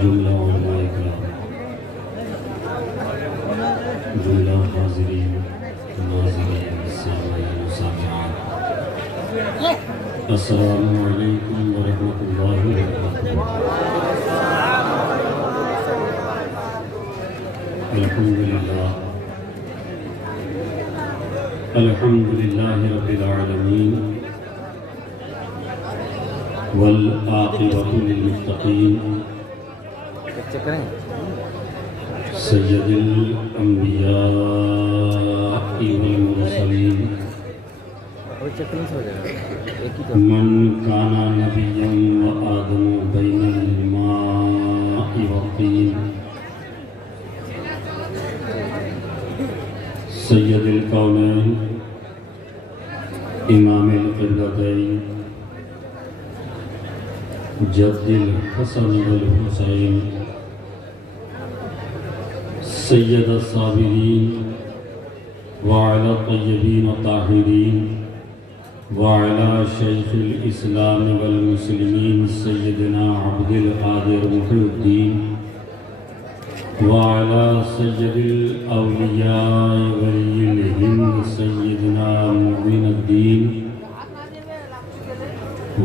جملہ علماء کرام، جملہ حاضرین، ناظرین، سامعین و سامعات، السلام علیکم ورحمۃ اللہ وبرکاتہ۔ الحمد للہ رب العالمین والعاقبۃ للمتقین سید الانبیاء والمرسلین من کان نبیا وآدم بین الماء والطین سید الکونین امام القبلتین جد الحسن والحسین سید الصابرین وعلی الطیبین الطاہرین وعلی شیخ الاسلام والمسلمین سیدنا عبد القادر محی الدین وعلی سید الاولیاء ولی الہند سیدنا معین الدین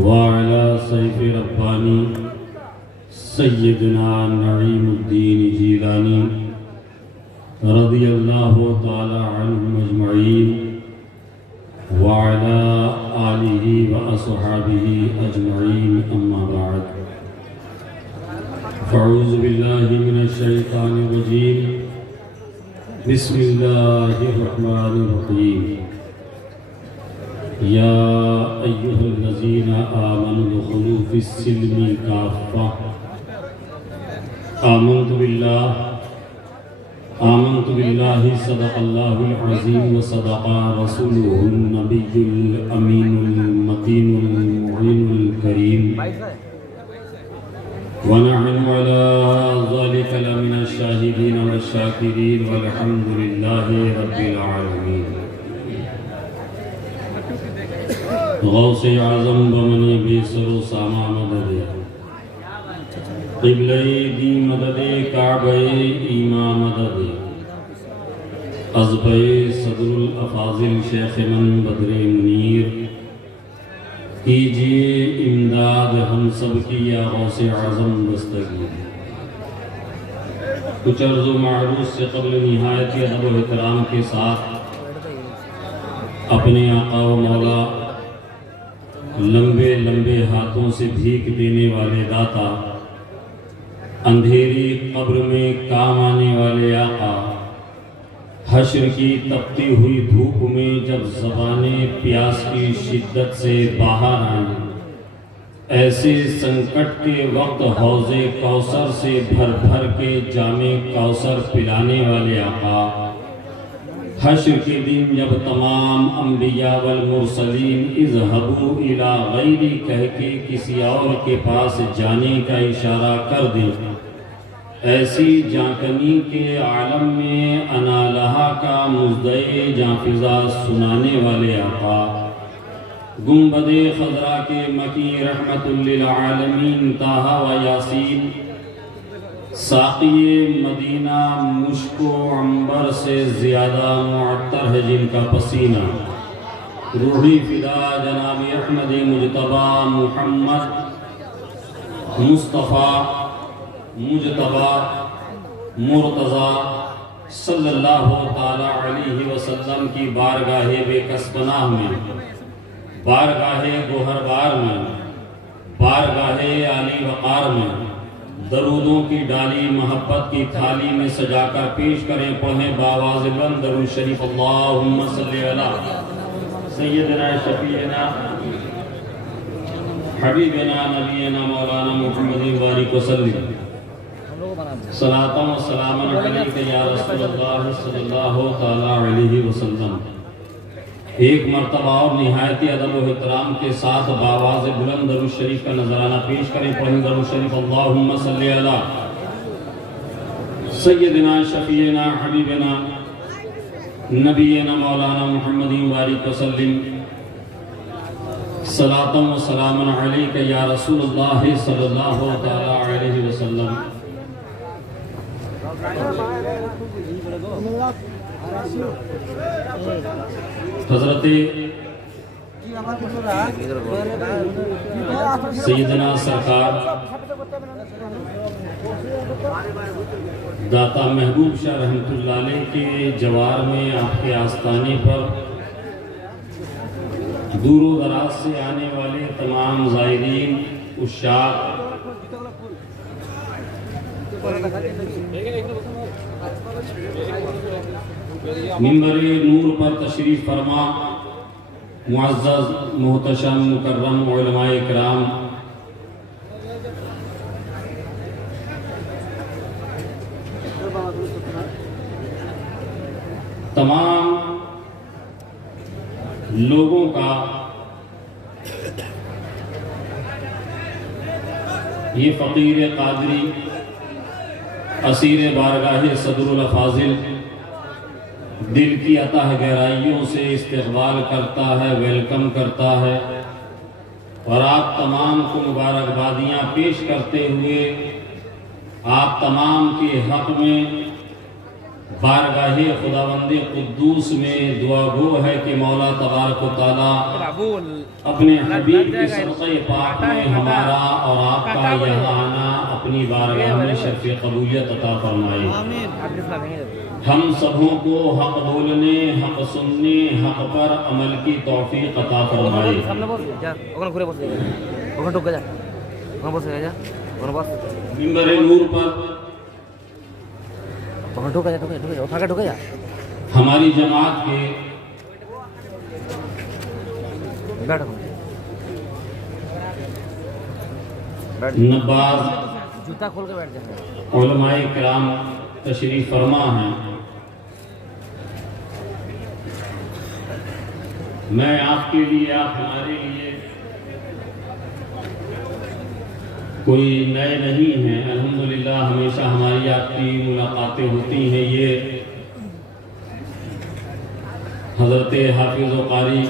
وعلی سیف ربانی سیدنا نعیم الدین جیلانی رضی اللہ تعالی عنہم اجمعین وعلی آلہ واصحابہ اجمعین اما بعد فاعوذ باللہ من الشیطان الرجیم بسم اللہ الرحمن الرحیم یا ایہا الذین آمنوا ادخلوا فی السلم کافہ آمنت باللہ صدق اللہ العظیم وصدق رسولہ النبی الامین المتین المعین الکریم ونحن على ذلك لمن الشاہدین والشاکرین والحمد للہ رب العالمین۔ غوث اعظم بمنی بی سر و ساما مدد قبلہ دی مدد کعبہ ایمان مدد عزبہ صدر الافاضل شیخ من بدر منیر کیجئے امداد ہم سب کی یا غوث اعظم دستگیر۔ کچھ عرض و معروض سے قبل نہایت ادب و احترام کے ساتھ اپنے آقا و مولا لمبے لمبے ہاتھوں سے بھیک دینے والے داتا، اندھیری قبر میں کام آنے والے آقا، حشر کی تپتی ہوئی دھوپ میں جب زبانیں پیاس کی شدت سے باہر آئیں، ایسے سنکٹ کے وقت حوض کوثر سے بھر بھر کے جام کوثر پلانے والے آقا، حشر کے دن جب تمام انبیاء والمرسلین اذهبوا الی غیری کہہ کے کسی اور کے پاس جانے کا اشارہ کر دیں، ایسی جانکنی کے عالم میں انا لہا کا مزدع جانفزا سنانے والے آقا، گنبد خضرا کے مکی رحمت للعالمین طٰہٰ و یاسین، ساقی مدینہ مشک و عنبر سے زیادہ معطر ہے جن کا پسینہ، روحی فدا جناب احمد مجتبی محمد مصطفیٰ مجتبی مرتضیٰ صلی اللہ تعالی علیہ وسلم کی بارگاہ بے کس پناہ میں، بارگاہ گوہر بار میں، بارگاہ عالی وقار میں درودوں کی ڈالی محبت کی تھالی میں سجا کر پیش کریں، پڑھیں بآواز بلند درود شریف، اللہم صلی علی سیدنا شفیعنا حبیبنا نبینا مولانا محمد بارک وسلم صلاۃ و سلام علیک یا رسول اللہ صلی اللہ تعالی علیہ وسلم۔ ایک مرتبہ اور نہایت ادب و احترام کے ساتھ بآواز بلند درود شریف کا نذرانہ پیش کریں۔ پڑھیں درود شریف، اللہم صلی علی سیدنا شفیعنا حبیبنا نبینا مولانا محمد بارک وسلم صلاۃ و سلام علیک یا رسول اللہ صلی اللہ تعالی علیہ وسلم۔ حضرت سیدنا سرکار داتا محبوب شاہ رحمۃ اللہ علیہ کے جوار میں آپ کے آستانے پر دور و دراز سے آنے والے تمام زائرین عشاق منبر نور پر تشریف فرما معزز محتشم مکرم علماء کرام، تمام لوگوں کا یہ فقیر قادری اسیر بارگاہ صدر الافاضل دل کی عطا گہرائیوں سے استقبال کرتا ہے، ویلکم کرتا ہے، اور آپ تمام کو مبارکبادیاں پیش کرتے ہوئے آپ تمام کے حق میں بارگاہ خداوند قدوس میں دعا گو ہے کہ مولا تبارک و تعالی اپنے حبیب کے صدقہ پاک میں ہمارا اور آپ کا یہاں آنا اپنی بارگاہ میں شرف قبولیت عطا فرمائے۔ ہم سبوں کو حق بولنے، حق سننے، حق پر عمل کی توفیق عطا فرمائے۔ منبر نور پر ہماری جماعت کے نباز علماء کرام تشریف فرما ہیں۔ میں آپ کے لیے، آپ ہمارے لیے کوئی نئے نہیں ہیں، الحمدللہ ہمیشہ ہماری آپ کی ملاقاتیں ہوتی ہیں۔ یہ حضرت حافظ و قاری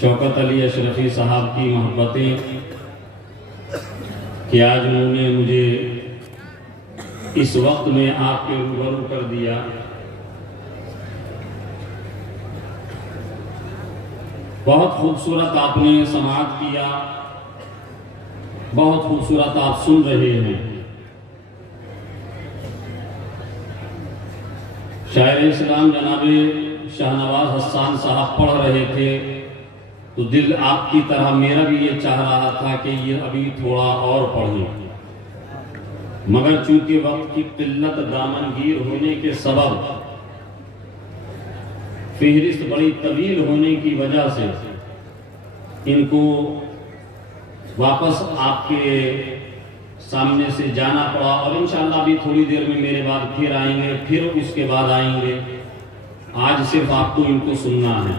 شوکت علی اشرفی صاحب کی محبتیں کہ آج انہوں نے مجھے اس وقت میں آپ کے روبرو کر دیا۔ بہت خوبصورت آپ نے سماعت کیا، بہت خوبصورت آپ سن رہے ہیں۔ شاعر اسلام جناب شاہ نواز حسان صاحب پڑھ رہے تھے تو دل آپ کی طرح میرا بھی یہ چاہ رہا تھا کہ یہ ابھی تھوڑا اور پڑھیں، مگر چونکہ وقت کی قلت دامنگیر ہونے کے سبب فہرست بڑی طویل ہونے کی وجہ سے ان کو واپس آپ کے سامنے سے جانا پڑا، اور انشاءاللہ ابھی تھوڑی دیر میں میرے بعد پھر آئیں گے، پھر اس کے بعد آئیں گے۔ آج صرف آپ کو ان کو سننا ہے،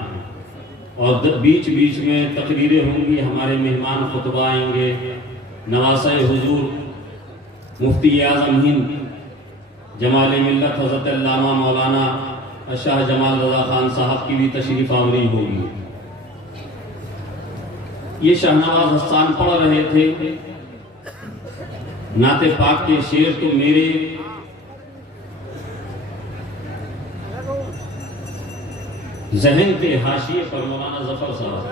اور بیچ بیچ میں تقریریں ہوں گی، ہمارے مہمان خطبہ آئیں گے۔ نواسہ حضور مفتی اعظم ہند جمال ملت حضرت علامہ مولانا شاہ جمال رضا خان صاحب کی بھی تشریف آوری ہوگی۔ یہ شاہ نواز حسان پڑھ رہے تھے نعت پاک کے شعر، تو میرے ذہن کے حاشیے پر مولانا ظفر صاحب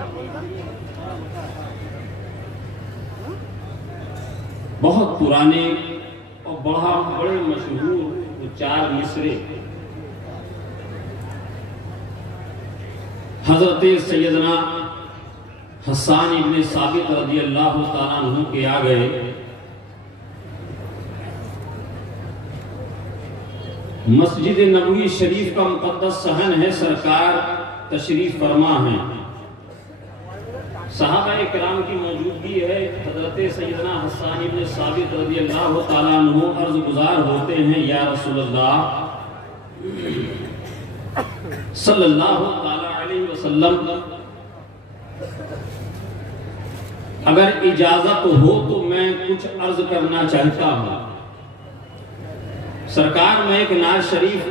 بہت پرانے اور بڑے مشہور 4 مصرے حضرت سیدنا حسان ابن ثابت رضی اللہ تعالیٰ عنہ کے آ گئے۔ مسجد نبوی شریف کا مقدس صحن ہے، سرکار تشریف فرما ہیں۔ صحابہ کرام کی موجودگی ہے. حضرت سیدنا حسان ابن ثابت رضی اللہ تعالیٰ عنہ عرض گزار ہوتے ہیں یا رسول اللہ صلی اللہ تعالیٰ علیہ وسلم اگر اجازت ہو تو میں کچھ عرض کرنا چاہتا ہوں. سرکار میں ایک نعت شریف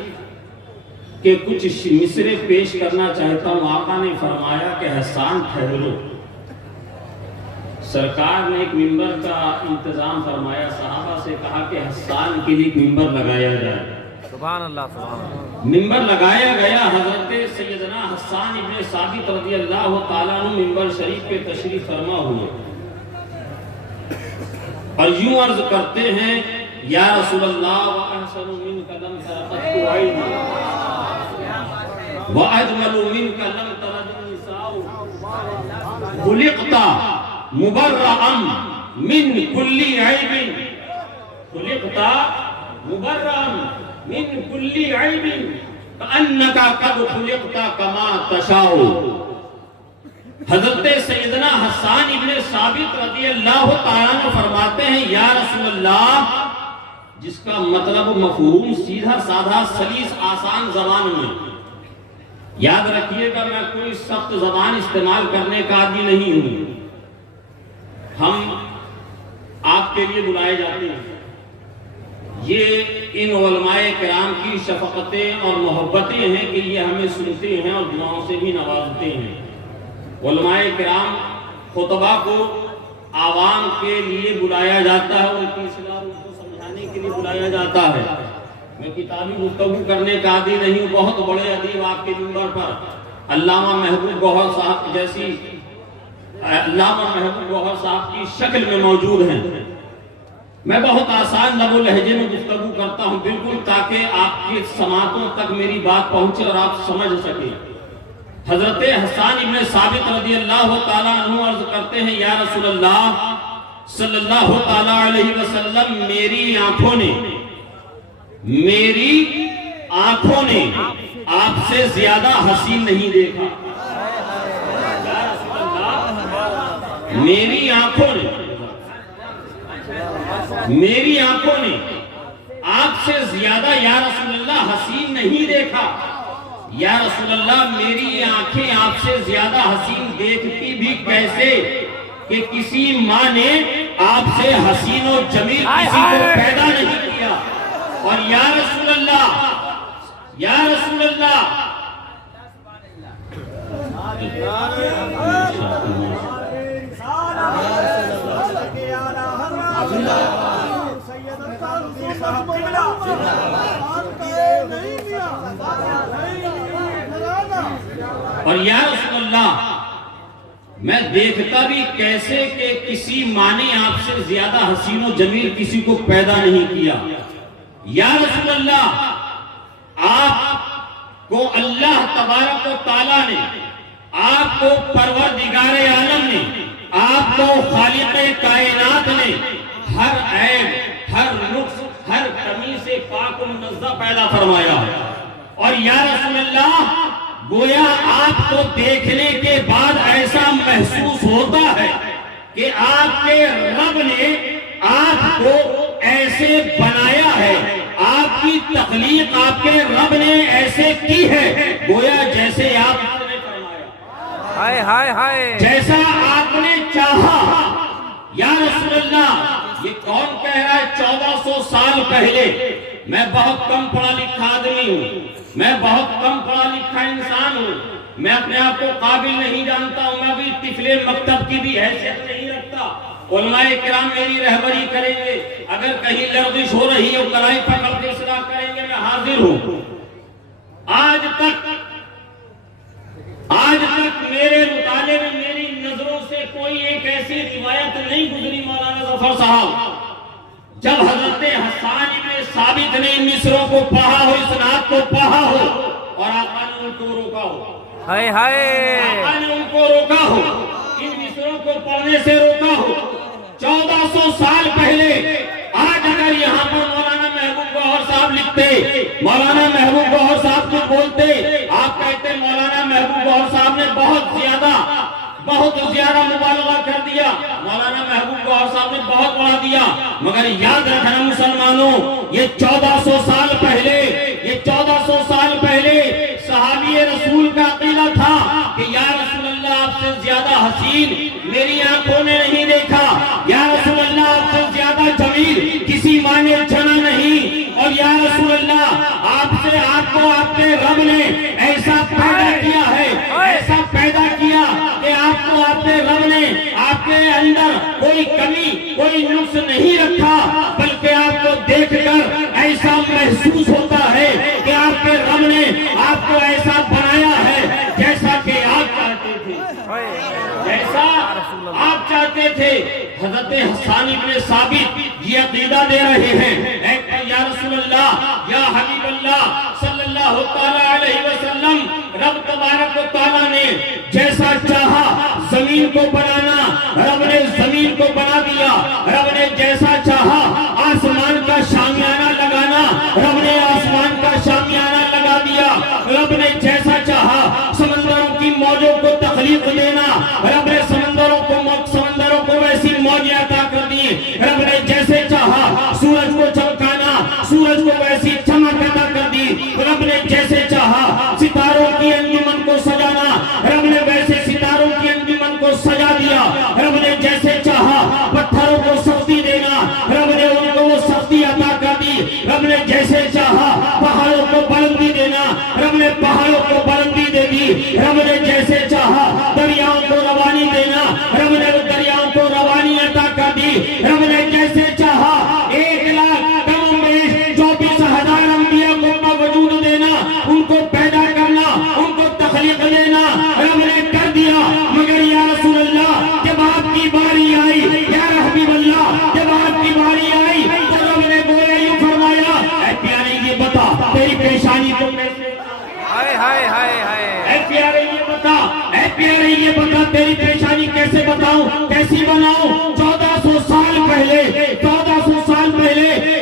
کے کچھ مصرے پیش کرنا چاہتا ہوں. آقا نے فرمایا کہ حسان ٹھہرو. سرکار نے ایک ممبر کا انتظام فرمایا. صحابہ سے کہا کہ حسان کے لیے ممبر لگایا جائے. سبحان اللہ سبحان اللہ. ممبر لگایا گیا. حضرت سیدنا حسان ابن ثابت رضی اللہ تعالیٰ عنہ ممبر شریف پہ تشریف فرما ہوئے اور یوں عرض کرتے ہیں یا رسول اللہ وَأَحْسَنُ مِنْكَ لَمْ تَرَقَتْتُ عَيْنِي وَأَجْمَلُ مِنْكَ لَمْ تَرَدْ النِّسَاءُ خُلِقْتَ مُبَرَّأً مِنْ كُلِّ عَيْبٍ خُلِقْتَ مُبَرَّأً مِنْ كُلِّ عَيْبٍ كَأَنَّكَ قَدْ خُلِقْتَ كَمَا تَشَاءُ. حضرت سیدنا حسان ابن ثابت رضی اللہ تعالیٰ عنہ فرماتے ہیں یا رسول اللہ، جس کا مطلب مفہوم سیدھا سادھا سلیس آسان زبان میں. یاد رکھیے گا میں کوئی سخت زبان استعمال کرنے کا عادی نہیں ہوں. ہم آپ کے لیے بلائے جاتے ہیں. یہ ان علماء کرام کی شفقتیں اور محبتیں ہیں کہ یہ ہمیں سنتے ہیں اور دعاؤں سے بھی نوازتے ہیں. علماء کرام خطبہ کو عوام کے لیے بلایا جاتا ہے، ان کی اصلاح ان کو سمجھانے کے لیے بلایا جاتا ہے. میں کتابی گفتگو کرنے کا عادی نہیں ہوں. بہت بڑے ادیب آپ کے منبر پر علامہ محبوب گوہر صاحب جیسی علامہ محبوب گوہر صاحب کی شکل میں موجود ہیں. میں بہت آسان لب و لہجے میں گفتگو کرتا ہوں بالکل تاکہ آپ کی سماعتوں تک میری بات پہنچے اور آپ سمجھ سکیں. حضرت حسان ابن ثابت رضی اللہ تعالیٰ عنہ عرض کرتے ہیں یا رسول اللہ صلی اللہ تعالیٰ علیہ وسلم میری آنکھوں نے آپ سے زیادہ حسین نہیں دیکھا. یا رسول اللہ میری آنکھوں نے آپ سے زیادہ یا رسول اللہ حسین نہیں دیکھا. یا رسول اللہ میری آنکھیں آپ سے زیادہ حسین دیکھتی بھی کیسے کہ کسی ماں نے آپ سے حسین و جمیل کسی کو پیدا نہیں کیا. اور یا رسول اللہ اور یا رسول اللہ میں دیکھتا بھی کیسے کہ کسی ماں نے آپ سے زیادہ حسین و جمیل کسی کو پیدا نہیں کیا. یا رسول اللہ آپ کو اللہ تبارک و تعالیٰ نے، آپ کو پروردگار عالم نے، آپ کو خالق کائنات نے ہر عیب، ہر نقص، ہر کمی سے پاک و منزہ پیدا فرمایا. اور یا رسول اللہ گویا آپ کو دیکھنے کے بعد ایسا محسوس ہوتا ہے کہ آپ کے رب نے آپ کو ایسے بنایا ہے، آپ کی تخلیق آپ کے رب نے ایسے کی ہے گویا جیسے آپ نے فرمایا، جیسا آپ نے چاہا. یا رسول اللہ یہ کون کہہ رہا ہے 1400 سال پہلے؟ میں بہت کم پڑھا لکھا آدمی ہوں، میں بہت کم پڑھا لکھا انسان ہوں، میں اپنے آپ کو قابل نہیں جانتا ہوں، میں بھی طفل مکتب کی بھی حیثیت نہیں رکھتا. علماء کرام میری رہبری کریں گے، اگر کہیں لرزش ہو رہی ہے کلائی پکڑ کے اصلاح کریں گے، میں حاضر ہوں. آج تک میرے مطالعے میں میری نظروں سے کوئی ایک ایسی روایت نہیں گزری مولانا ظفر صاحب جب حضرت حسان ابن ثابت نے ان مصروں کو پڑھا ہو، اسناد کو پڑھا ہو اور آقا نے ان کو روکا ہو. آقا نے ان کو روکا ہو، ان مصروں کو پڑھنے سے روکا ہو. 1400 سال پہلے آج اگر یہاں پر مولانا محبوب گوہر صاحب لکھتے، مولانا محبوب گوہر صاحب کو بولتے، آپ کہتے مولانا محبوب گوہر صاحب نے بہت زیادہ بہت زیادہ مبالغہ کر دیا، مولانا محبوب گوہر صاحب نے بہت بڑھا دیا، مگر یاد رکھنا مسلمانوں، یہ 1400 سال پہلے، یہ 1400 سال پہلے صحابی رسول کا عقیدہ تھا کہ یا رسول اللہ آپ سے زیادہ حسین میری آنکھوں نے نہیں دیکھا، یا رسول اللہ آپ سے زیادہ جمیل کسی ماں نے جنا نہیں، اور یا رسول اللہ آپ کو آپ کے رب نے ایسا پیدا کیا ہے، ایسا پیدا کیا کہ آپ کو آپ کے رب نے آپ کے اندر کوئی کمی کوئی نقص نہیں رکھا، بلکہ آپ کو دیکھ کر ایسا محسوس ہوتا ہے کہ آپ کے رب نے آپ کو ایسا بنایا ہے جیسا کہ آپ چاہتے تھے، جیسا آپ چاہتے تھے۔ حضرت حسان ابن ثابت یہ عقیدہ دے رہے ہیں، یا رسول اللہ یا حبیب اللہ صلی اللہ تعالی علیہ وسلم، رب تبارک و تعالی نے جیسا چاہا زمین کو بنانا، رب نے زمین کو بنا دیا، رب نے جیسا چاہا آسمان کا شامیانہ لگانا، رب نے آسمان کا شامیانہ لگا دیا، رب نے جیسا چاہا سمندروں کی موجوں کو تخلیق دینا، رب نے سمندروں کو ویسی موجیں عطا کر دی، رب نے جیسے چاہا سورج کو چمکانا، سورج کو ویسی چمک عطا کر دی، رب نے جیسے چاہا ستاروں کی انجمن کو سجانا، رب نے ویسے ستاروں کی انجمن کو سجا دیا، رب نے جیسے چاہا پتھروں کو سختی دینا، رب نے ان کو وہ سختی عطا کر دی، رب نے جیسے چاہا پہاڑوں کو بلندی دینا، رب نے پہاڑوں کو بلندی دے دی، رب نے جیسے چاہا دریاؤں کو روانی دینا، رب نے دریاؤں کو روانی عطا کر دی، رب نے جیسے چاہا 1,24,000 انبیاء کو وجود دینا، ان کو پیدا کرنا، ان کو تخلیق دینا، رب نے کر دیا، مگر یا رسول اللہ جب آپ کی باری آئی، یا حبیب اللہ جب آپ کی باری آئی تو رب نے گویا یوں فرمایا، اے پیارے یہ بتا تیری پیشانی کو کیسے، اے پیارے یہ بتا، اے پیارے یہ بتا تیری پیشانی کیسے بتاؤں، کیسی بناؤں؟ 1400 سال پہلے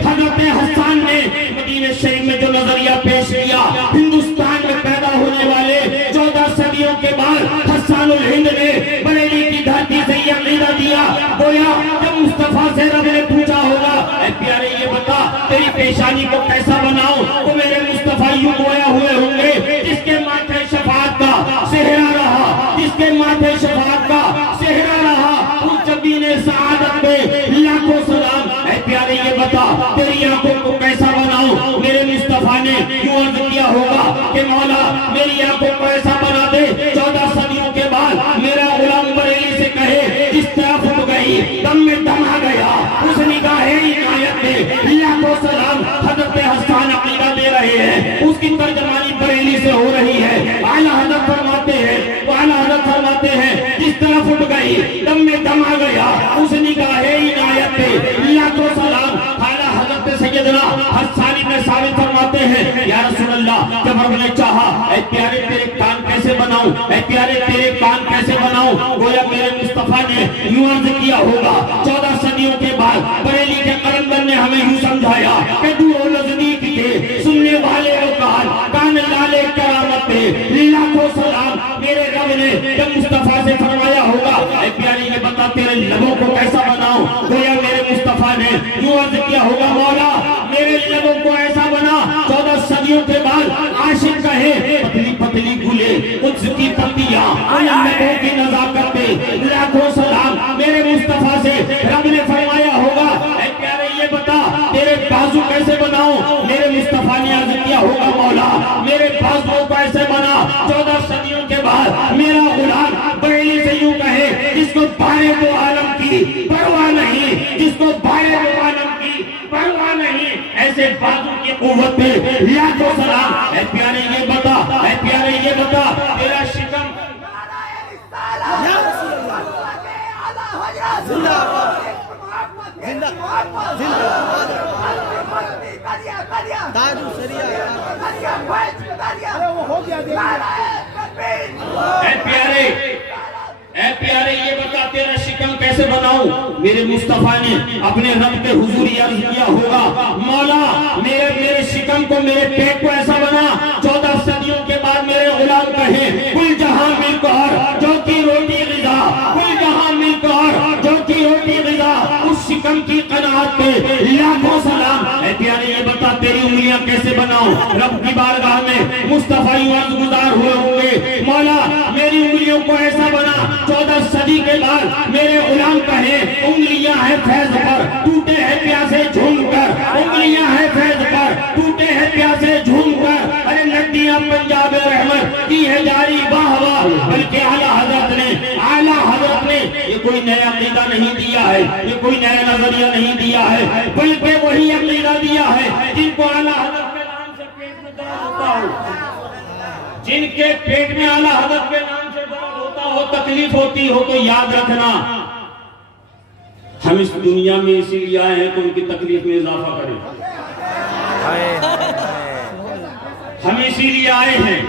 حضرت حسان نے مدینہ شریف میں جو نظریہ پیش کیا، ہندوستان میں پیدا ہونے والے 14 صدیوں کے بعد حسان الہند نے بریلی کی دھرتی سے یہ عقیدہ دیا، گویا جب مصطفیٰ سے رب نے پوچھا ہوگا اے پیارے یہ بتا تیری پیشانی کو کیسا بناؤں، تو میرے مصطفیٰ یوں گویا ہوئے ہوں گے جس کے ماتھے شفاعت کا صحرا رہا، جس کے ماتھے شفاعت کا صحرا رہا، اس جبین سعادت میں لاکھوں سلام۔ اے پیارے یہ بتا تیری آنکھوں کو کیسا بناؤں، میرے مصطفیٰ نے یوں عرض کیا ہوگا کہ مولا میری آنکھوں کو ایسا بنا دے 14 صدیوں کے بعد میرا غلام بریلی سے کہے جس طرف اٹھ گئی دم میں دم آ گیا، اس نگاہ عنایت میں لاکھوں سلام۔ حضرت حسان عقیدہ دے رہے ہیں، اس کی ترجمانی بریلی سے ہو رہی ہے، اعلیٰ حضرت فرماتے ہیں جس طرف اٹھ گئی دم میں دم آ گیا، اس نگاہ عنایت پہ لاکھوں سلام۔ اعلیٰ حضرت سیدنا حسان ابن ثابت فرماتے ہیں یا رسول اللہ جب رب نے چاہا اے پیارے تیرے کان کیسے بناؤں، اے پیارے تیرے کان کیسے بناؤں، گویا میرے مصطفیٰ نے یوں عرض کیا ہوگا 14 صدیوں کے بعد بریلی کے قلندر نے ہمیں یوں سمجھایا کہ دور و نزدیک کے سننے والے اوقات کان لالے کرامت پہ لاکھوں سلام۔ میرے رب نے جب مصطفیٰ سے فرمایا ہوگا اے پیارے یہ بتا تیرے لبوں کو کیسا بناؤں، گویا میرے مصطفیٰ نے یوں عرض کیا ہوگا مولا میرے لبوں کو ایسا بنا 14 صدیوں کے بعد عاشق کہے پتلی پتلی گلے قدس کی پتیاں ان لبوں کی نزاکت پہ لاکھوں سلام۔ میرے مصطفیٰ سے رب نے فرمایا ہوگا اے پیارے یہ بتا تیرے بازو کیسے بناؤں، میرے مصطفیٰ نے عرض کیا ہوگا مولا میرے بازو کو ایسے بنا 14 صدیوں کے بعد میرا غلام بریلی سے یوں کہے جس کو بارے دو عالم کی پرواہ نہیں، جس کو بارے دو عالم کی پرواہ نہیں، ایسے بازو کی قوت پہ لاکھوں سلام۔ اے پیارے یہ بتا، اے پیارے یہ بتا تیرا شکم اے پیارے یہ بتا تیرا شکم کیسے بناؤں، میرے مصطفیٰ نے اپنے رب کے حضور عرض کیا ہوگا مولا میرے شکم کو میرے پیٹ کو ایسا بنا 14 صدیوں کے بعد میرے غلام کہیں کل جہاں مل کر جو کی روٹی غذا کم کی قناعت پہ لاکھوں سلام. اے پیارے یہ بتا تیری انگلیاں کیسے بناؤں؟ رب کی بارگاہ میں مصطفی عرض گزار ہوئے ہوں گے مولا میری انگلیوں کو ایسا بنا 14 صدی کے بعد میرے غلام کہیں انگلیاں ہیں فیض پر ٹوٹے ہیں پیاسے جھوم کر, انگلیاں ہیں فیض پر ٹوٹے ہیں پیاسے جھوم کر. ارے لڈیاں پنجاب رحمت کی ہے جاری واہ واہ. بلکہ اعلیٰ حضرت نے یہ کوئی نیا عقیدہ نہیں دیا ہے, یہ کوئی نیا نظریہ نہیں دیا ہے, بلکہ وہی عقیدہ دیا ہے جن کو اعلیٰ حضرت کے نام سے پیٹ میں درد ہوتا ہو, جن کے پیٹ میں اعلیٰ حضرت کے نام سے درد ہوتا ہو, تکلیف ہوتی ہو, تو یاد رکھنا ہم اس دنیا میں اسی لیے آئے ہیں کہ ان کی تکلیف میں اضافہ کریں. ہم اسی لیے آئے ہیں,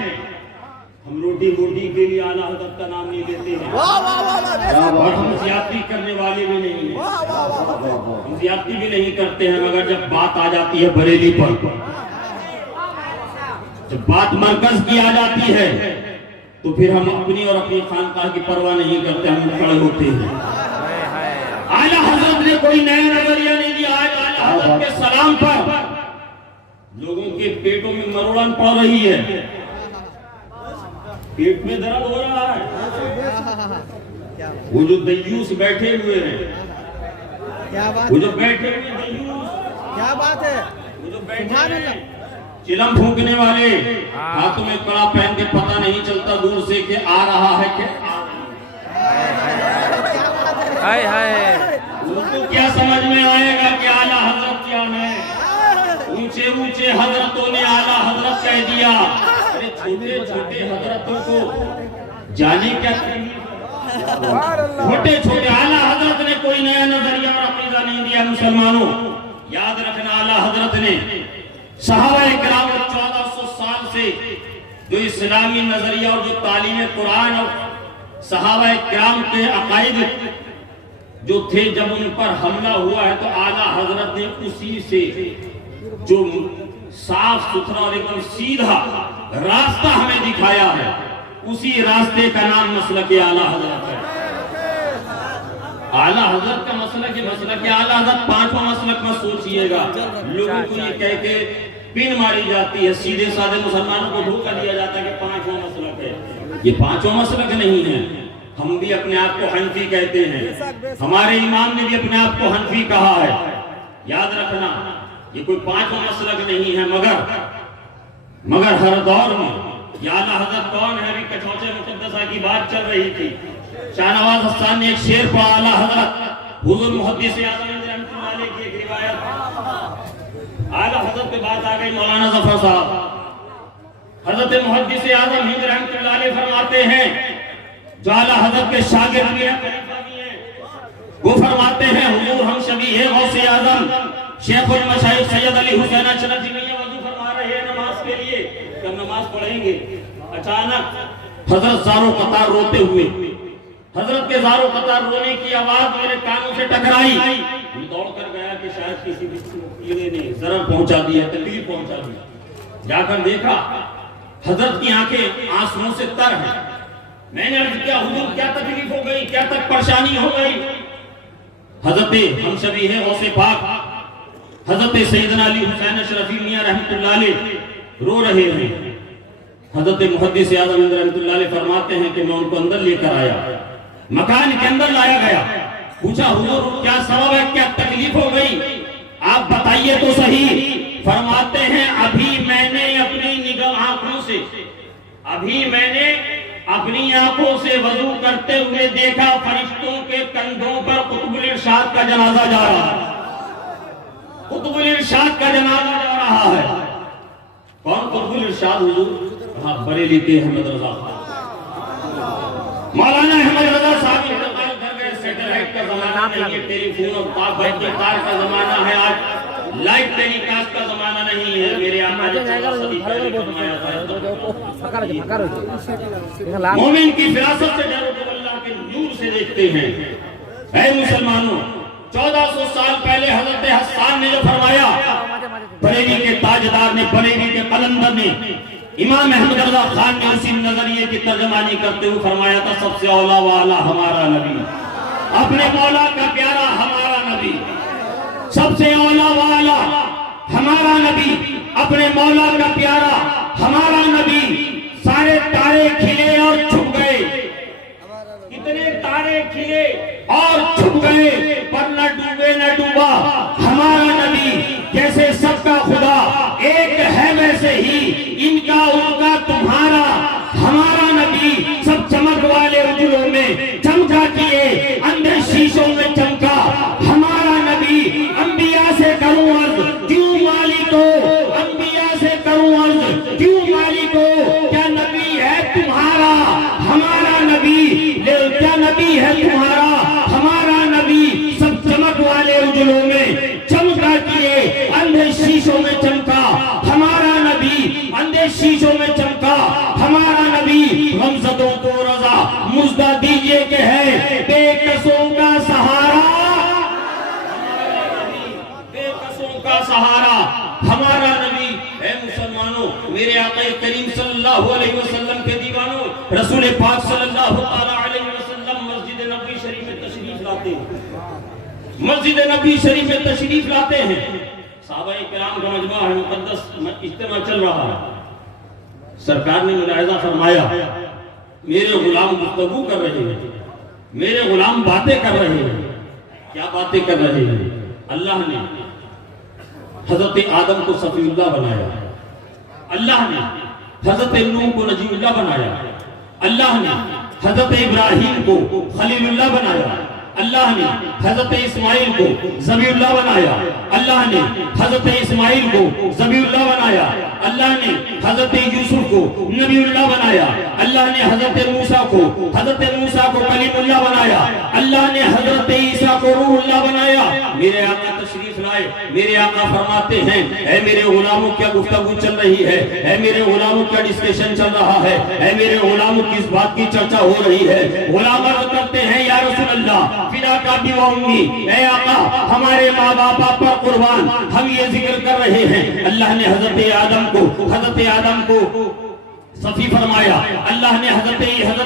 ہم روٹی بوٹی کے لیے اعلیٰ حضرت کا نام نہیں لیتے ہیں, اور ہم زیادتی کرنے والے بھی نہیں ہیں, ہم زیادتی بھی نہیں کرتے ہیں. مگر جب بات آ جاتی ہے بریلی پر, جب بات مرکز کی آ جاتی ہے, تو پھر ہم اپنی اور اپنی خانقاہ کی پرواہ نہیں کرتے, ہم کھڑے ہوتے ہیں. اعلیٰ حضرت نے کوئی نیا نظریہ نہیں دیا. اعلیٰ حضرت کے سلام پر لوگوں کے پیٹوں میں مروڑن پڑ رہی ہے, پیٹ میں درد ہو رہا ہے. وہ جو دیوس بیٹھے ہوئے ہیں, وہ جو بیٹھے ہوئے دیوس, کیا بات ہے, وہ جو بیٹھے ہیں چلم پھونکنے والے, ہاتھوں میں کڑا پہن کے پتہ نہیں چلتا دور سے کہ آ رہا ہے کہ ہائے ہائے, ان کو کیا سمجھ میں آئے گا کہ اعلیٰ حضرت کیا ہے؟ اونچے اونچے حضرتوں نے اعلیٰ حضرت کہہ دیا. ارے چھوٹے چھوٹے حضرتوں کو جانے کیا چھوٹے چھوٹے اعلیٰ حضرت نے کوئی نیا نظریہ اور عقیدہ نہیں دیا. مسلمانوں یاد رکھنا, اعلیٰ حضرت نے صحابہ کرام 1400 سال سے جو اسلامی نظریہ اور جو تعلیم قرآن اور صحابہ کرام کے عقائد جو تھے, جب ان پر حملہ ہوا ہے تو اعلیٰ حضرت نے اسی سے جو صاف ستھرا اور ایک دم سیدھا راستہ ہمیں دکھایا ہے, اسی راستے کا نام مسلک اعلیٰ حضرت ہے. اعلیٰ حضرت کا مسلک یہ مسلک ہے. اعلیٰ حضرت پانچواں مسلک میں سوچئے گا, لوگوں کو یہ کہہ کے پن ماری جاتی ہے, سیدھے سادے مسلمانوں کو دھوکہ دیا جاتا ہے کہ پانچواں مسلک ہے. یہ پانچواں مسلک نہیں ہے. ہم بھی اپنے آپ کو حنفی کہتے ہیں, ہمارے امام نے بھی اپنے آپ کو حنفی کہا ہے. یاد رکھنا یہ کوئی پانچواں مسلک نہیں ہے, مگر ہر دور میں یہ اعلیٰ حضرت کون ہے؟ ابھی کچوچے مقدسہ کی بات چل رہی تھی. شاہ نواز حسان نے ایک شعر پڑھا, اعلیٰ حضرت حضور محدث اعظم رحمۃ اللہ علیہ کی ایک روایت. اعلیٰ حضرت پہ بات آ گئی, مولانا ظفر صاحب حضرت محدث اعظم ہند رحمۃ اللہ علیہ فرماتے ہیں, جو اعلیٰ حضرت کے شاگرد بھی ہیں, خلیفہ بھی ہیں, وہ فرماتے ہیں حضور ہم شبیہ غوث اعظم شیخ المشائخ سید علی حسین اشرفی میاں وضو فرما رہے ہیں نماز کے لیے کہ ہم نماز پڑھیں گے. اچانک حضرت زارو قطار روتے ہوئے, حضرت کے زارو قطار رونے کی آواز میرے کانوں سے ٹکرائی. میں دوڑ کر گیا کہ شاید کسی کیڑے نے ضرر پہنچا دیا, تکلیف پہنچا دیا. جا کر دیکھا حضرت کی آنکھیں آنسوؤں سے تر ہیں. میں نے عرض کیا حضور کیا تکلیف ہو گئی, کیا تک پریشانی ہو گئی؟ حضرت ہم شبیہ غوث پاک حضرت سیدنا علی حسین اشرفی میاں رحمۃ اللہ علیہ رو رہے ہیں. حضرت محدث اعظم رحمۃ اللہ علیہ فرماتے ہیں کہ میں ان کو اندر لے کر آیا, مکان کے اندر لایا گیا, پوچھا حضور کیا سبب ہے, کیا تکلیف ہو گئی, آپ بتائیے تو صحیح. فرماتے ہیں ابھی میں نے اپنی آنکھوں سے وضو کرتے ہوئے دیکھا فرشتوں کے کندھوں پر قطب الارشاد کا جنازہ جا رہا ہے. قطب الارشاد کا جنازہ جا رہا ہے. کون قطب الارشاد حضور؟ ہاں بریلی کے احمد رضا, مولانا احمد رضا صاحب انتقال کر گئے. سیٹلائٹ کا زمانہ نہیں ہے, ٹیلی فون اور پاک تار کا زمانہ ہے, آج لائٹ ٹیلی کاسٹ کا زمانہ نہیں ہے. میرے آقا نے 14 صدی پہلے فرمایا تھا مومن کی فراست سے ڈرو تو اللہ کے نور سے دیکھتے ہیں. اے مسلمانوں 1400 سال پہلے حضرت حسان نے جو فرمایا, بریلی کے تاجدار نے, بریلی کے قلندر نے, امام احمد رضا خان نے اسی نظریے کی ترجمانی کرتے ہوئے فرمایا تھا سب سے اولا والا ہمارا نبی, اپنے مولا کا پیارا ہمارا نبی. سب سے اولا والا ہمارا نبی، اپنے مولا کا پیارا ہمارا نبی. سارے تارے کھلے اور چھپ گئے، اتنے تارے کھلے اور چھپ گئے، پر نہ ڈوبے نہ ڈوبا ہمارا نبی. جیسے سب کا خدا ایک ہے ویسے ہی ان کا ان کا تمہارا ہمارا نبی. سب چمک والے اجلوں میں چمکا کیے، اندھے شیشوں میں چمکا ہمارا نبی. انبیاء سے کروں عرض کیوں مالک ہو، انبیاء سے کروں عرض کیوں مالک ہو، کیا نبی ہے تمہارا ہمارا نبی، کیا نبی ہے تمہارا ہمارا نبی. سب چمک والے اجلوں میں چمکا کیے، اندھے شیشوں میں چمکا ہمارا نبی، اندھے شیشوں میں چمکا ہمارا نبی. غمزدوں کو رضا مژدہ دیجئے کہ ہے بے کسوں کا سہارا، بے کسوں کا سہارا ہمارا نبی. اے مسلمانوں، میرے آقا کریم صلی اللہ علیہ وسلم کے دیوانوں، رسول پاک صلی اللہ علیہ وسلم مسجد نبوی شریف میں تشریف لاتے ہیں، مسجد نبوی شریف میں تشریف لاتے ہیں. صحابہ کرام کا مجمع ہے، مقدس اجتماع چل رہا ہے. سرکار نے ملاحظہ فرمایا میرے غلام گفتگو کر رہے ہیں، میرے غلام باتیں کر رہے ہیں. کیا باتیں کر رہے ہیں؟ اللہ نے حضرت آدم کو صفی اللہ بنایا، اللہ نے حضرت نوح کو نجی اللہ بنایا، اللہ نے حضرت ابراہیم کو خلیل اللہ بنایا، اللہ نے حضرت اسماعیل کو ذبیح اللہ بنایا، اللہ نے حضرت اسماعیل کو ذبیح اللہ بنایا، اللہ نے حضرت یوسف کو نبی اللہ بنایا، اللہ نے حضرت موسیٰ کو کلیم اللہ بنایا، اللہ نے حضرت عیسیٰ کو روح اللہ بنایا. میرے آقا تشریف لائے، میرے آقا فرماتے ہیں اے میرے غلاموں کیا گفتگو چل رہی ہے، اے میرے غلاموں کیا ڈسکشن چل رہا ہے، اے میرے غلاموں کس بات کی چرچا ہو رہی ہے. غلام عرض کرتے ہیں یا رسول اللہ فداک ابی و امی، اے آقا ہمارے ماں باپ آپ پر قربان، ہم یہ ذکر کر رہے ہیں. اللہ نے حضرت آدم کو صفی فرمایا، اللہ نے حضرت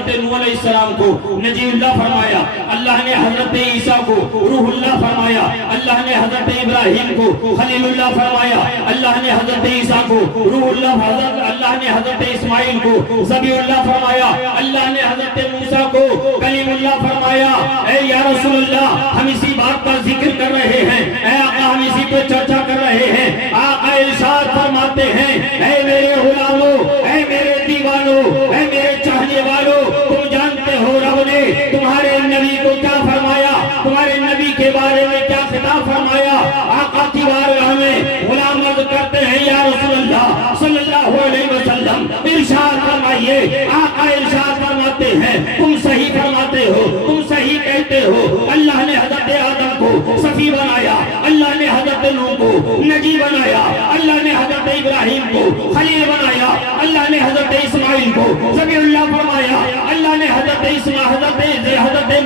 نوح علیہ السلام کو نجی اللہ فرمایا، اللہ نے حضرت عیسیٰ کو روح اللہ فرمایا، اللہ نے حضرت ابراہیم کو خلیل اللہ فرمایا، اللہ نے حضرت عیسیٰ کو روح اللہ فرمایا، اللہ نے حضرت اسماعیل کو ذبیح اللہ فرمایا، اللہ نے حضرت موسیٰ کو کلیم اللہ فرمایا. اے یا رسول اللہ ہم اسی بات کا ذکر کر رہے ہیں، اے آقا ہم اسی پہ چرچا کر رہے ہیں. آقا ارشاد فرماتے ہیں اے میرے غلاموں، اے میرے دیوانوں، اے میرے چاہنے والوں، تم جانتے ہو رب نے تمہارے نبی کو کیا فرمایا، تمہارے نبی کے بارے میں کیا خطاب فرمایا. آقا کی بارگاہ میں غلام عرض کرتے ہیں یا رسول اللہ صلی اللہ علیہ وسلم ارشاد فرمائیے. آقا ارشاد فرماتے ہیں تم صحیح فرماتے ہو، تم صحیح کہتے ہو. اللہ نے حضرت آدم کو صفی بنایا، اللہ نے حضرت نوح کو نجی بنایا، اللہ نے حضرت ابراہیم کو خلیل بنایا، اللہ نے حضرت اسماعیل کو ذبیح اللہ فرمایا، اللہ نے حضرت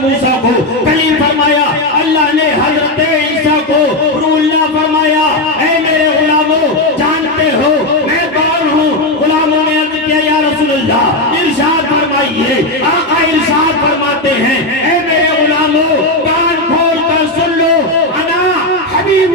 موسیٰ کو کلیم فرمایا، اللہ نے حضرت عیسیٰ کو روح اللہ فرمایا. اے میرے غلاموں جانتے ہو میں کون ہوں؟ غلاموں نے عرض کیا یا رسول اللہ ارشاد فرمائیے. آقا ارشاد فرماتے ہیں اے میرے غلاموں کان کھول کر سن لو، انا حبیب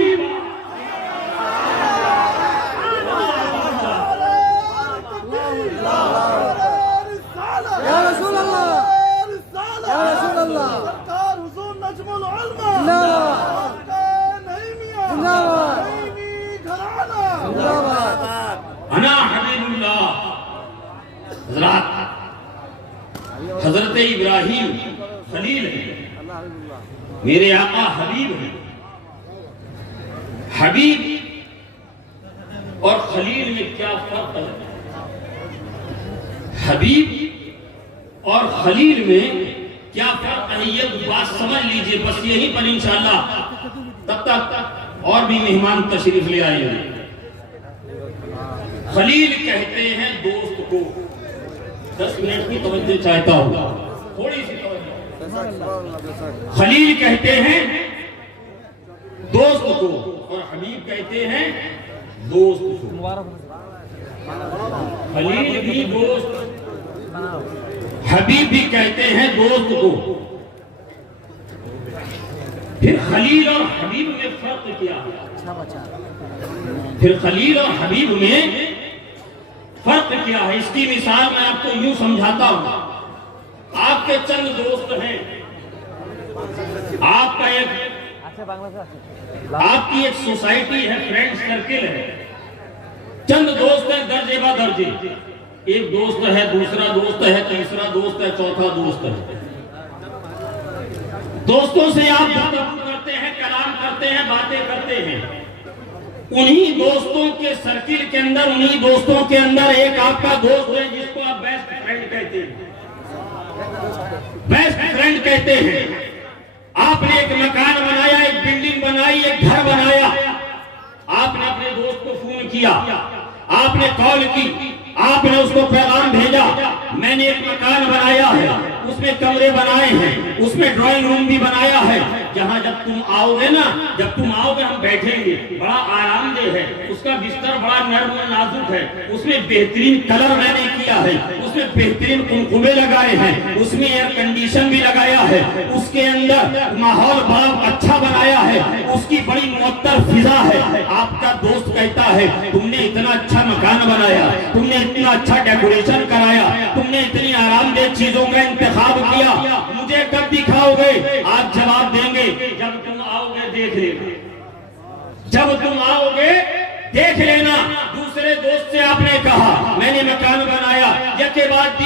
حضرت ابراہیم خلیل ہے، میرے آقا حبیب ہے. حبیب اور خلیل میں کیا فرق ہے؟ حبیب اور خلیل میں کیا فرق ہے یہ بات سمجھ لیجئے. بس یہیں پر انشاءاللہ تب تک اور بھی مہمان تشریف لے آئے ہیں. خلیل کہتے ہیں دوست کو، 10 منٹ کی توجہ چاہتا ہوں، تھوڑی سی توجہ. خلیل کہتے ہیں دوست کو اور حبیب کہتے ہیں دوست کو. خلیل بھی دوست، حبیب بھی کہتے ہیں دوست کو. پھر خلیل اور حبیب میں فرق کیا ہے؟ پھر خلیل اور حبیب میں فرق کیا ہے؟ اس کی مثال میں آپ کو یوں سمجھاتا ہوں. آپ کے چند دوست ہیں، آپ کی ایک سوسائٹی ہے، فرینڈ سرکل ہے، چند دوست ہیں درجے با درجے. ایک دوست ہے، دوسرا دوست ہے، تیسرا دوست ہے، چوتھا دوست ہے. دوستوں سے آپ گفتگو کرتے ہیں، کلام کرتے ہیں، باتیں کرتے ہیں. انہی دوستوں کے سرکل کے اندر، انہی دوستوں کے اندر ایک آپ کا دوست ہے جس کو آپ بیسٹ فرینڈ کہتے ہیں. بیسٹ فرینڈ کہتے ہیں. آپ نے ایک مکان بنایا، ایک بلڈنگ بنائی، ایک گھر بنایا. آپ نے اپنے دوست کو فون کیا، آپ نے کال کی، آپ نے اس کو پیغام بھیجا، میں نے ایک مکان بنایا ہے، اس میں کمرے بنائے ہیں، اس میں ڈرائنگ روم بھی بنایا ہے. جہاں جب تم آؤ گے نا، جب تم آؤ گے ہم بیٹھیں گے. بڑا آرام دہ ہے، اس کا بستر بڑا نرم و نازک ہے، اس میں بہترین کلر میں نے کیا ہے، اس میں بہترین قمقمے لگائے ہیں، اس میں ایئر کنڈیشن بھی لگایا ہے، اس کے اندر ماحول بڑا اچھا بنایا ہے، اس کی بڑی معطر فضا ہے. آپ کا دوست کہتا ہے تم نے اتنا اچھا مکان بنایا، تم نے اتنا اچھا ڈیکوریشن کرایا، تم نے اتنی آرام دہ چیزوں کا انتخاب کیا، مجھے کب دکھاؤ گے؟ آپ جواب دیں گے جب تم آؤ گے دیکھ لینا. جب تم آؤ گے دیکھ لینا. دوسرے دوست سے آپ نے کہا میں نے مکان بنایا، یکے بعد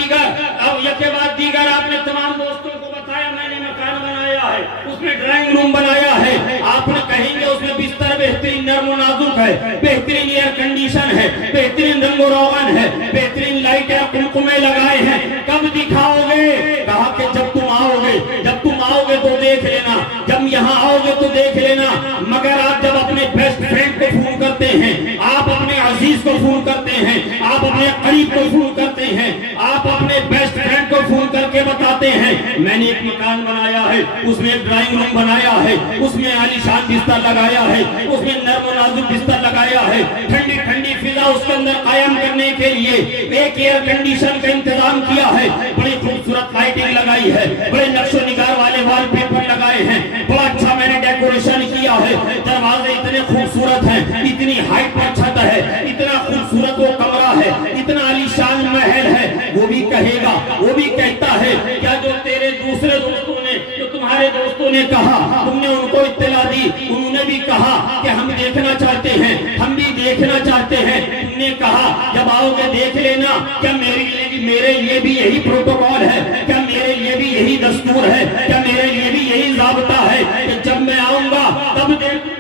دیگر آپ نے تمام دوستوں کو بتایا میں نے مکان بنایا ہے، اس میں ڈرائنگ روم بنایا ہے. آپ نے کہیں گے اس میں بستر بہترین نرم و نازک ہے، بہترین ایئر کنڈیشن ہے، بہترین رنگ و روغن ہے، بہترین لائٹ اور قمقمے لگائے ہیں. کب دکھاؤ گے؟ کہا کہ جب تم آؤ گے. جب تم آؤ گے تو دیکھ لینا، جب یہاں آؤ گے تو دیکھ لینا. مگر آپ جب اپنے بیسٹ فرینڈ کو فون کرتے ہیں، آپ اپنے عزیز کو فون کرتے ہیں، آپ اپنے قریب کو فون کرتے ہیں، آپ اپنے بیسٹ فرینڈ کو فون کر کے بتاتے ہیں میں نے ایک مکان بنایا ہے، اس میں ایک ڈرائنگ روم بنایا ہے، اس میں عالیشان بستر لگایا ہے، اس میں نرم و نازک بستر لگایا ہے، ٹھنڈی ٹھنڈی فضا اس کے اندر قائم کرنے کے لیے ایک ایئر کنڈیشن کا انتظام کیا ہے، بڑی خوبصورت لائٹنگ لگائی ہے، بڑے نقش و نگار والے وال پیپر لگائے ہیں، بڑا اچھا میں نے ڈیکوریشن کیا ہے. دروازے اتنے خوبصورت ہیں، اتنی ہائٹ پر چھت ہے، اتنا خوبصورت وہ کمرہ ہے، اتنا عالیشان محل ہے. وہ بھی کہے گا، وہ بھی کہتا ہے کیا جو تیرے دوسرے دوستوں نے، جو تمہارے دوستوں نے کہا تم نے ان کو اطلاع دی، انہوں نے بھی کہا کہ ہم دیکھنا چاہتے ہیں، ہم بھی دیکھنا چاہتے ہیں. تم نے کہا جب آؤ گے دیکھ لینا. کیا میرے لیے بھی یہی پروٹوکول ہے؟ کیا میرے لیے بھی یہی دستور ہے؟ کیا میرے لیے بھی یہی ضابطہ ہے کہ جب میں آؤں گا تب دیکھوں؟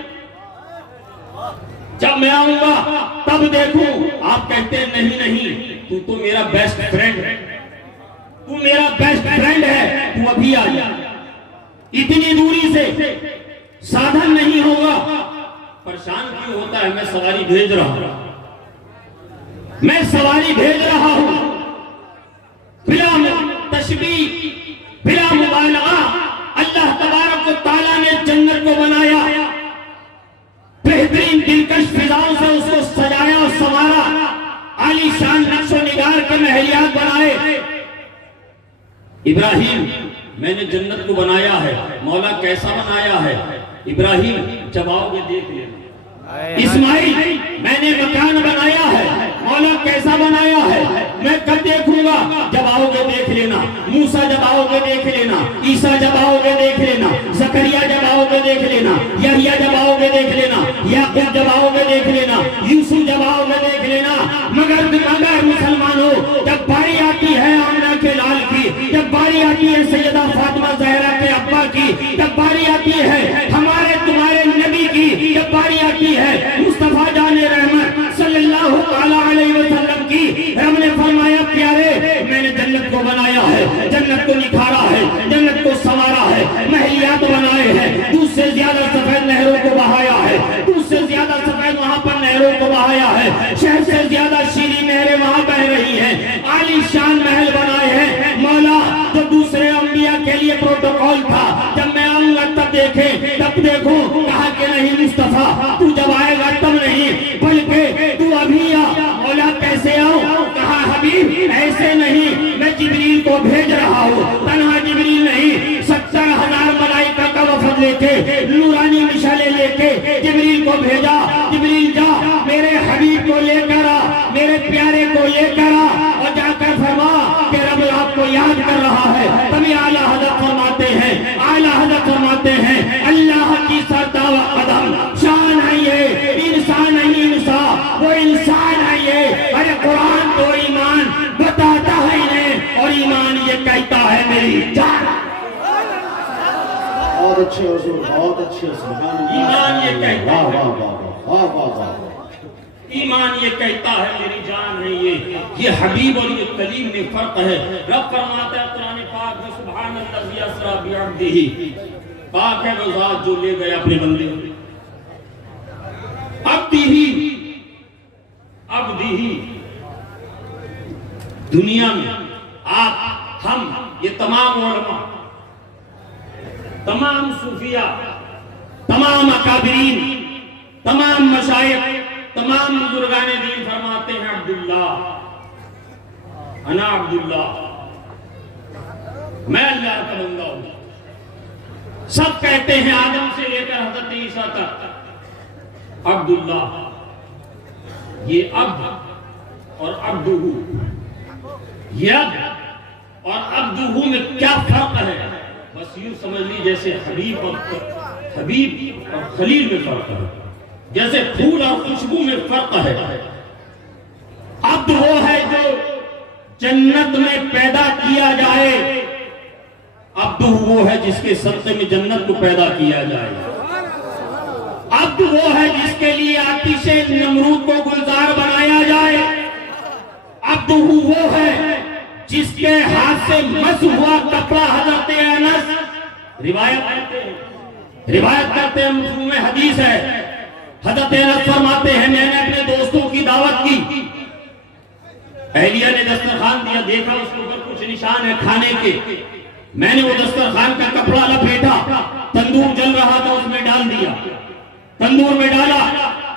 جب میں آؤں گا تب دیکھوں. آپ کہتے ہیں نہیں تو میرا بیسٹ فرینڈ ہے، تو میرا بیسٹ فرینڈ ہے، تو ابھی آ جا. اتنی دوری سے سادھن نہیں ہوگا. پریشان کیوں ہوتا ہے؟ میں سواری بھیج رہا ہوں، میں سواری بھیج رہا ہوں. بلا تشبیہ، بلا مبالغہ اللہ تبارک و تعالیٰ نے جنت کو بنایا، بہترین دلکش فضاؤں سے اس کو سجایا اور سنوارا، عالی شان نقش و نگار کے محلیات بنائے. ابراہیم میں نے جنت کو بنایا ہے. مولا کیسا بنایا ہے؟ ابراہیم جب آؤ گے دیکھ لینا. اسماعیل میں نے مکان بنایا ہے. مولا کیسا بنایا ہے؟ میں کب دیکھوں گا؟ جب آؤ گے دیکھ لینا. موسیٰ جب آؤ گے دیکھ لینا. عیسیٰ جب آؤ گے دیکھ لینا. زکریا جب آؤ گے دیکھ لینا. یحییٰ جب آؤ گے دیکھ لینا. یعقوب جب آؤ گے دیکھ لینا. یوسف جب آؤ گے دیکھ لینا. مگر مسلمانوں جب باری آتی ہے آمنہ کے لال کی، جب باری آتی ہے سیدہ فاطمہ زہرا کے ابا کی، جب باری آتی ہے ہمارے تمہارے نبی کی، جب باری آتی ہے مصطفیٰ جان رحمت صلی اللہ علیہ وسلم کی، رب نے فرمایا پیارے میں نے جنت کو بنایا ہے، جنت کو نکھارا ہے، جنت کو سنوارا ہے، محلیات بنائے ہیں، دودھ سے زیادہ سفید نہروں کو بہایا ہے، دودھ سے زیادہ سفید وہاں پر نہروں کو بہایا ہے، شہر سے زیادہ شیریں نہریں وہاں بہ رہی ہیں، عالی شان محل بنائے ہیں. مولا جو دوسرے انبیاء کے لیے پروٹوکول تھا جب میں آؤں گا تب دیکھیں تب دیکھوں، کہا کہ نہیں مصطفیٰ تو جب آئے گا تب نہیں بلکہ تو ابھی آ. مولا کیسے آؤں؟ کہا حبیب ایسے نہیں، میں جبریل کو بھیج رہا ہوں. تنہا جبریل نہیں، 70,000 ملائکہ کا وفد لے کے بہت اچھے حضور، بہت اچھے، سبحان اللہ، ایمان یہ کہتا ہے، واہ واہ واہ واہ واہ واہ، ایمان یہ کہتا ہے میری جان ہے یہ حبیب اور یہ کلیم میں فرق ہے۔ رب فرماتا ہے قرآن پاک میں سبحان الذی اسریٰ بعبدہ، پاک ہے وہ ذات جو لے گئے اپنے بندے، عبدہ، دنیا میں آپ ہم یہ تمام علماء، تمام صوفیاء، تمام اکابرین، تمام مشائخ، تمام بزرگان دین فرماتے ہیں عبداللہ، انا عبداللہ، میں اللہ کا بندہ ہوں۔ سب کہتے ہیں آدم سے لے کر حضرت عیسیٰ تک عبداللہ، یہ عبد اور عبدہ، یہ عبد اور عبدہ میں کیا فرق ہے؟ بس یوں سمجھ لی جیسے حبیب اور خلیل میں فرق ہے، جیسے پھول اور خوشبو میں فرق ہے۔ عبد وہ ہے جو جنت میں پیدا کیا جائے، عبد وہ ہے جس کے صدقے میں جنت کو پیدا کیا جائے، عبد وہ ہے جس کے لیے آتش نمرود کو گلزار بنایا جائے، عبد وہ ہے جس کے ہاتھ سے مس ہوا کپڑا حضرت انس روایت کرتے ہیں، مفہوم حدیث ہے، حضرت انس فرماتے ہیں میں نے اپنے دوستوں کی دعوت کی، اہلیہ نے دسترخوان دیا، دیکھا اس کے اوپر کچھ نشان ہے کھانے کے، میں نے وہ دسترخوان کا کپڑا لپیٹا، تندور جل رہا تھا اس میں ڈال دیا، تندور میں ڈالا،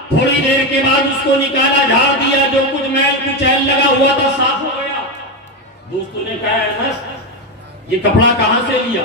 تھوڑی دیر کے بعد اس کو نکالا، جھاڑ دیا، جو کچھ میل کچیل لگا ہوا تھا صاف ہو گیا۔ دوستوں نے کہا انس یہ کپڑا کہاں سے لیا،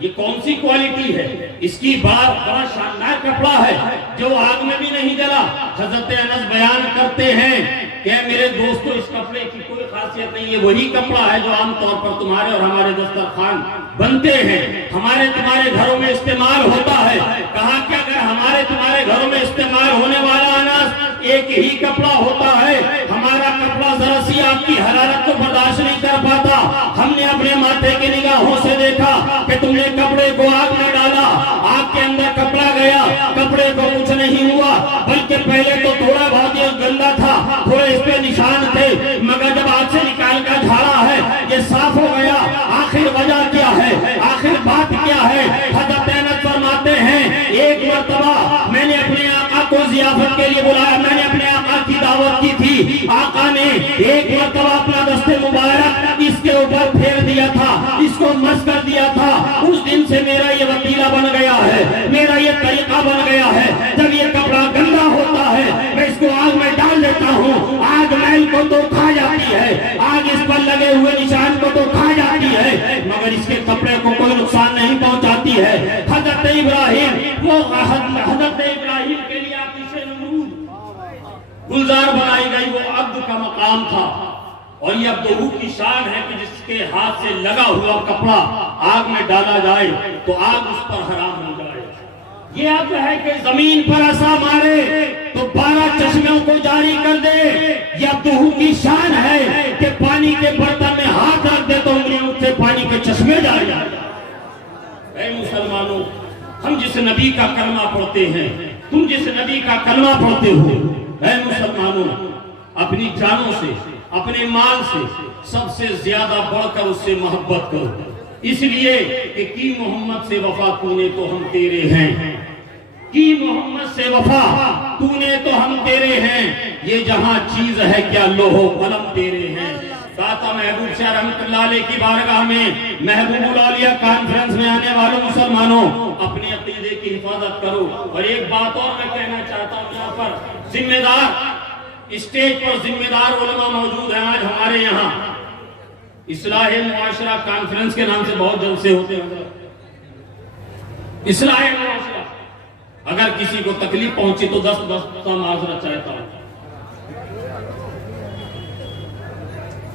یہ کون سی کوالٹی ہے، اس کی بڑا شاندار کپڑا ہے جو آگ میں بھی نہیں جلا۔ حضرت انس بیان کرتے ہیں کہ میرے دوستو اس کپڑے کی کوئی خاصیت نہیں ہے، وہی کپڑا ہے جو عام طور پر تمہارے اور ہمارے دسترخوان بنتے ہیں، ہمارے تمہارے گھروں میں استعمال ہوتا ہے۔ کہا کہ اگر ہمارے تمہارے گھروں میں استعمال ہونے والا انس ایک ہی کپڑا ہوتا ہے، ہمارا کپڑا ذرا سی آپ کی حرارت کو برداشت نہیں کر پاتا، ہم نے اپنے ماتھے کی نگاہوں سے دیکھا کہ تم نے کپڑے کو آگ میں ڈالا، آگ کے اندر کپڑا گیا، کپڑے کو کچھ نہیں ہوا، بلکہ پہلے تو تھوڑا بہت یہ گندا تھا، تھوڑے اس پہ نشان تھے، مگر جب آگ سے نکال کر جھاڑا ہے یہ صاف ہو گیا۔ آخر وجہ کیا ہے، آخر بات کیا ہے؟ حضرت انس فرماتے ہیں ایک مرتبہ میں نے اپنے آقا کو ضیافت کے لیے بلایا، میں نے اپنے آقا کی دعوت کی تھی، آقا نے ایک مرتبہ اپنا دست مبارک اس کے اوپر پھیر دیا تھا، اس کو مس کر دیا تھا، اس دن سے میرا یہ وسیلہ بن گیا ہے، میرا یہ طریقہ بن گیا ہے، جب یہ کپڑا گندا ہوتا ہے میں اس کو آگ میں ڈال دیتا ہوں، آگ میل کو تو کھا جاتی ہے، آگ اس پر لگے ہوئے نشان کو تو کھا جاتی ہے، مگر اس کے کپڑے کو کوئی نقصان نہیں پہنچاتی ہے۔ حضرت ابراہیم، وہ حضرت ابراہیم کے لیے آتش نمرود گلزار بنائی گئی، وہ عبد کا مقام تھا، اور یہ عبدہ کی شان ہے کہ جس کے ہاتھ سے لگا ہوا کپڑا آگ میں ڈالا جائے تو آگ اس پر حرام ہو جائے۔ یہ عبد ہے کہ زمین پر عصا مارے تو 12 چشموں کو جاری کر دے، یہ عبدہ کی شان ہے کہ پانی کے برتن میں ہاتھ رکھ دے تو انگلیوں سے پانی کے چشمے جاری جائے۔ اے مسلمانوں، ہم جس نبی کا کلمہ پڑھتے ہیں، تم جس نبی کا کلمہ پڑھتے ہو، اے مسلمانوں اپنی جانوں سے، اپنے مال سے سب سے زیادہ بڑھ کر اس سے محبت کرو، اس لیے کہ کی محمد سے وفا تو نے تو ہم تیرے ہیں، کی محمد سے وفا تو نے تو ہم تیرے ہیں، یہ جہاں چیز ہے کیا لوح و قلم تیرے ہیں۔ داتا محبوب شاہ رحمت اللہ علیہ کی بارگاہ میں محبوب الاولیاء کانفرنس میں آنے والوں مسلمانوں اپنے عقیدے کی حفاظت کرو۔ اور ایک بات اور میں کہنا چاہتا ہوں، یہاں پر ذمہ دار، اسٹیج پر ذمہ دار علماء موجود ہیں آج ہمارے یہاں، اصلاح معاشرہ کانفرنس کے نام سے بہت جلسے ہوتے ہیں، اصلاح معاشرہ، اگر کسی کو تکلیف پہنچی تو 10 معذرت چاہتا ہوں۔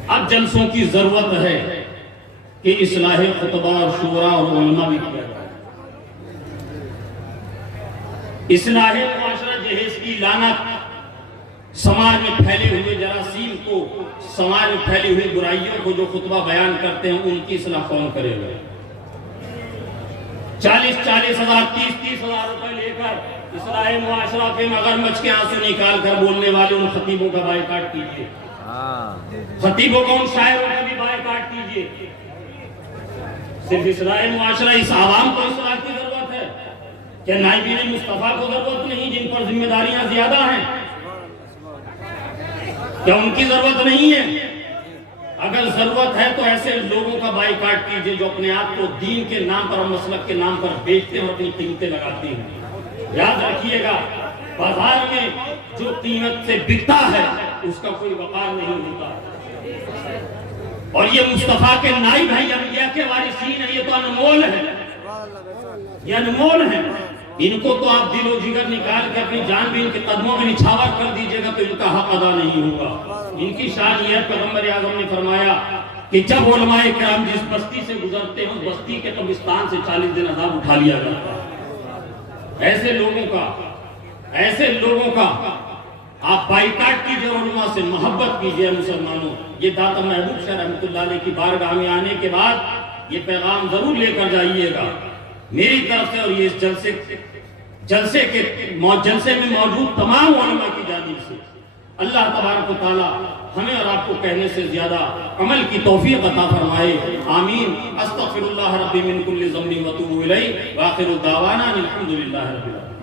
اب جلسوں کی ضرورت ہے کہ اصلاح خطبہ اور شورا اور علماء بھی کیا جائے۔ اصلاح معاشرہ جہیز کی لعنت، سماج میں پھیلے ہوئے جراثیم کو، سماج میں پھیلی ہوئی برائیوں کو جو خطبہ بیان کرتے ہیں ان کی اصلاح کون کرے گا؟ 40,000 30,000 روپے لے کر اصلاح معاشرہ پہ مگرمچھ کے آنسو نکال کر بولنے والے ان خطیبوں کا بائیکاٹ کیجیے، خطیبوں کو ان شاعروں کا بھی بائیکاٹ کیجیے۔ صرف اصلاح معاشرہ، اس عوام کو اصلاح کی ضرورت ہے، کیا نائبین مصطفیٰ کو ضرورت نہیں جن پر ذمہ داریاں زیادہ ہیں؟ کیا ان کی ضرورت نہیں ہے؟ اگر ضرورت ہے تو ایسے لوگوں کا بائیکاٹ کیجئے جو اپنے آپ کو دین کے نام پر اور مسلک کے نام پر بیچتے ہیں اور اپنی قیمتیں لگاتی ہیں۔ یاد رکھیے گا، بازار میں جو قیمت سے بکتا ہے اس کا کوئی وقار نہیں ہوتا، اور یہ مصطفیٰ کے نائب ہیں، انبیاء کے وارثین ہیں، یہ تو انمول ہے، یہ انمول ہے۔ ان کو تو آپ دل و جگر نکال کے اپنی جان بھی ان کے قدموں میں نچھاور کر دیجئے گا تو ان کا حق ادا نہیں ہوگا۔ ان کی شان یہ ہے، پیغمبر اعظم نے فرمایا کہ جب علماء کرام جس بستی سے گزرتے ہیں اس بستی کے قبرستان سے 40 دن عذاب اٹھا لیا جاتا ہے۔ ایسے لوگوں کا آپ بائیکاٹ کیجئے اور علماء سے محبت کیجئے۔ مسلمانوں، یہ داتا محبوب شاہ رحمۃ اللہ علیہ کی بارگاہ میں آنے کے بعد یہ پیغام ضرور لے کر جائیے گا میری طرف سے، اور یہ جلسے میں موجود تمام علماء کی جانب سے۔ اللہ تبارک و تعالی ہمیں اور آپ کو کہنے سے زیادہ عمل کی توفیق عطا فرمائے، آمین۔ استغفر اللہ ربی من کل ذنب و اتوب الیہ، وآخر دعوانا الحمدللہ رب العالمین۔